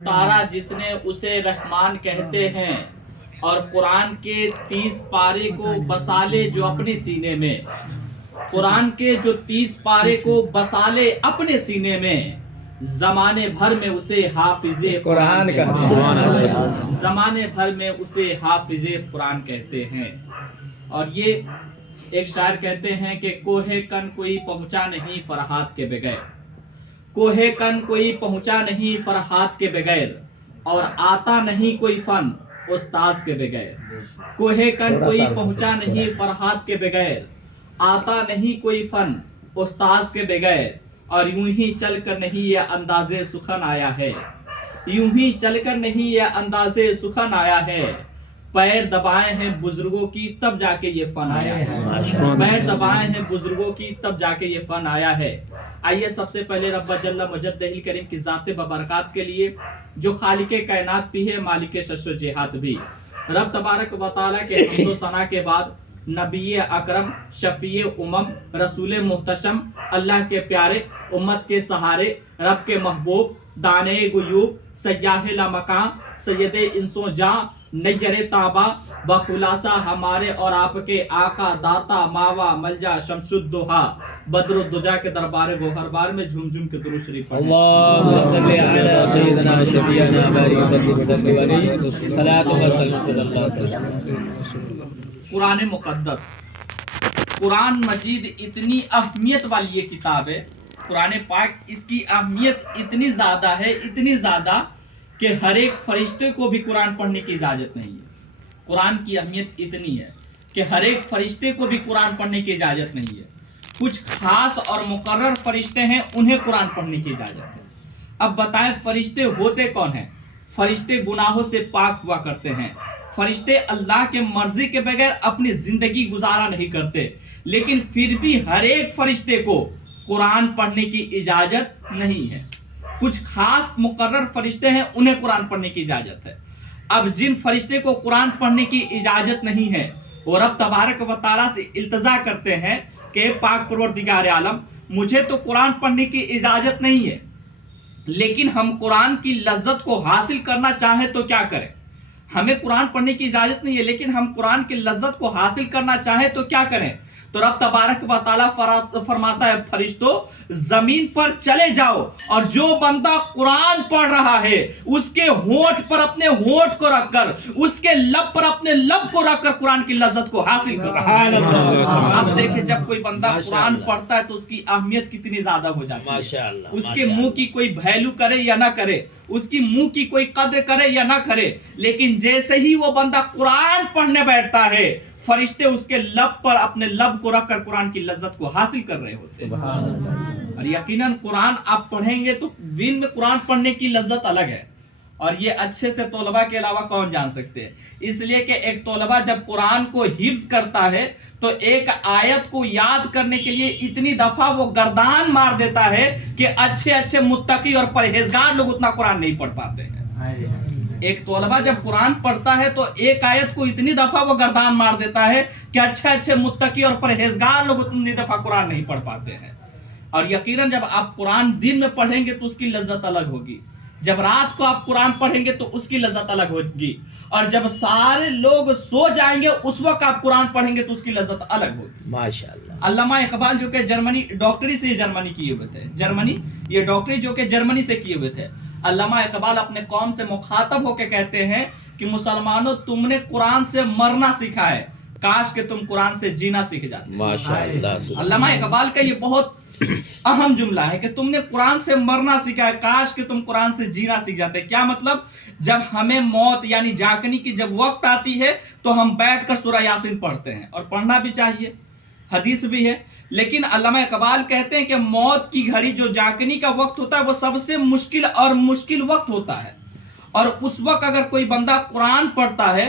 تارا جس نے اسے رحمان کہتے ہیں، اور قرآن کے 30 پارے کو بسا لے جو اپنے سینے میں، قرآن کے جو 30 پارے کو بسا لے اپنے سینے میں، زمانے بھر میں اسے حافظ قرآن کہتے ہیں، زمانے بھر میں اسے حافظ قرآن کہتے ہیں۔ اور یہ ایک شاعر کہتے ہیں کہ کوہ کن کوئی پہنچا نہیں فرحات کے بغیر، کوہ کن کوئی پہنچا نہیں فرحات کے بغیر، اور آتا نہیں کوئی فن استاذ کے بغیر۔ کوہ کن کوئی پہنچا نہیں فرحات کے بغیر، آتا نہیں کوئی فن استاذ کے بغیر، اور یوں ہی چل کر نہیں یہ انداز سخن آیا ہے، یوں ہی چل کر نہیں یہ انداز سخن آیا ہے۔ پیر دبائے ہیں بزرگوں کی تب جا کے یہ فن آیا ہے، پیر دبائے ہیں بزرگوں کی تب جا کے یہ فن آیا ہے۔ آئیے سب سے پہلے رب جل مجدہ الکریم کی ذات ببرکات کے لیے، جو خالق کائنات بھی ہے مالک شش و جہات بھی، رب تبارک و تعالیٰ کے حمد و ثنا کے بعد نبی اکرم، شفیع امم، رسول محتشم، اللہ کے پیارے، امت کے سہارے، رب کے محبوب، دانے غیوب، سیاح لامکان، سید انس و جاں، نیر تابا، بخلاصہ ہمارے اور آپ کے آقا، داتا، ماوا، ملجا، شمس الدہا، بدر الدجا کے دربار گوہر بار میں جھوم جھوم کے درود شریف پڑھیں۔ اللهم صل على سيدنا شفيعنا بارك وسلم عليه صلاة وسلام صلی اللہ علیہ وسلم۔ قرآن مقدس، قرآن مجید اتنی اہمیت والی یہ کتاب ہے، قرآن پاک اس کی اہمیت اتنی زیادہ ہے، اتنی زیادہ کہ ہر ایک فرشتے کو بھی قرآن پڑھنے کی اجازت نہیں ہے۔ قرآن کی اہمیت اتنی ہے کہ ہر ایک فرشتے کو بھی قرآن پڑھنے کی اجازت نہیں ہے۔ کچھ خاص اور مقرر فرشتے ہیں، انہیں قرآن پڑھنے کی اجازت ہے۔ اب بتائیں فرشتے ہوتے کون ہیں؟ فرشتے گناہوں سے پاک ہوا کرتے ہیں، فرشتے اللہ کے مرضی کے بغیر اپنی زندگی گزارا نہیں کرتے، لیکن پھر بھی ہر ایک فرشتے کو قرآن پڑھنے کی اجازت نہیں ہے۔ کچھ خاص مقرر فرشتے ہیں، انہیں قرآن پڑھنے کی اجازت ہے۔ اب جن فرشتے کو قرآن پڑھنے کی اجازت نہیں ہے، وہ رب تبارک و تعالیٰ سے التجا کرتے ہیں کہ پاک پروردگار عالم، مجھے تو قرآن پڑھنے کی اجازت نہیں ہے، لیکن ہم قرآن کی لذت کو حاصل کرنا چاہیں تو کیا کریں؟ ہمیں قرآن پڑھنے کی اجازت نہیں ہے، لیکن ہم قرآن کی لذت کو حاصل کرنا چاہیں تو کیا کریں؟ تو رب تبارک و تعالیٰ فرماتا ہے فرشتوں زمین پر چلے جاؤ، اور جو بندہ قرآن پڑھ رہا ہے اس کے ہونٹ پر اپنے ہونٹ کو رکھ کر، اس کے لب پر اپنے لب کو رکھ کر قرآن کی لذت کو حاصل کر۔ اب دیکھیں جب کوئی بندہ قرآن پڑھتا ہے تو اس کی اہمیت کتنی زیادہ ہو جاتی ہے۔ اس کے منہ کی کوئی ویلیو کرے یا نہ کرے، اس کی منہ کی کوئی قدر کرے یا نہ کرے، لیکن جیسے ہی وہ بندہ قرآن پڑھنے بیٹھتا ہے، فرشتے اس کے لب پر اپنے لب کو رکھ کر قرآن کی لذت کو حاصل کر رہے ہوتے ہیں۔ اور یقیناً قرآن آپ پڑھیں گے تو دن میں قرآن پڑھنے کی لذت الگ ہے، اور یہ اچھے سے طلباء کے علاوہ کون جان سکتے ہیں؟ اس لیے کہ ایک طلباء جب قرآن کو حفظ کرتا ہے تو ایک آیت کو یاد کرنے کے لیے اتنی دفعہ وہ گردان مار دیتا ہے کہ اچھے اچھے متقی اور پرہیزگار لوگ اتنا قرآن نہیں پڑھ پاتے ہیں۔ ایک طلبہ جب قرآن پڑھتا ہے تو ایک آیت کو اتنی دفعہ وہ گردان مار دیتا ہے کہ اچھے اچھے متقی اور پرہیزگار لوگ اتنی دفعہ قرآن نہیں پڑھ پاتے ہیں۔ اور یقیناً جب آپ قرآن دن میں پڑھیں گے تو اس کی لذت الگ ہوگی، جب رات کو آپ قرآن پڑھیں گے تو اس کی لذت الگ ہوگی، اور جب سارے لوگ سو جائیں گے اس وقت آپ قرآن پڑھیں گے تو اس کی لذت الگ ہوگی۔ ماشاءاللہ۔ علامہ اقبال جو کہ جرمنی ڈاکٹری سے جرمنی کیے ہوئے تھے، یہ ڈاکٹری جو کہ جرمنی سے کیے ہوئے تھے، علامہ اقبال اپنے قوم سے مخاطب ہو کے کہتے ہیں کہ مسلمانوں تم نے قرآن سے مرنا سیکھا ہے، کاش کہ تم قرآن سے جینا سیکھ جاتے۔ ماشاءاللہ۔ علامہ اقبال کا یہ بہت اہم جملہ ہے کہ تم نے قرآن سے مرنا سیکھا ہے، کاش کہ تم قرآن سے جینا سیکھ جاتے۔ کیا مطلب؟ جب ہمیں موت یعنی جاگنے کی جب وقت آتی ہے تو ہم بیٹھ کر سورہ یاسین پڑھتے ہیں، اور پڑھنا بھی چاہیے، حدیث بھی ہے، لیکن علامہ اقبال کہتے ہیں کہ موت کی گھڑی جو جاگنے کا وقت ہوتا ہے وہ سب سے مشکل وقت ہوتا ہے، اور اس وقت اگر کوئی بندہ قرآن پڑھتا ہے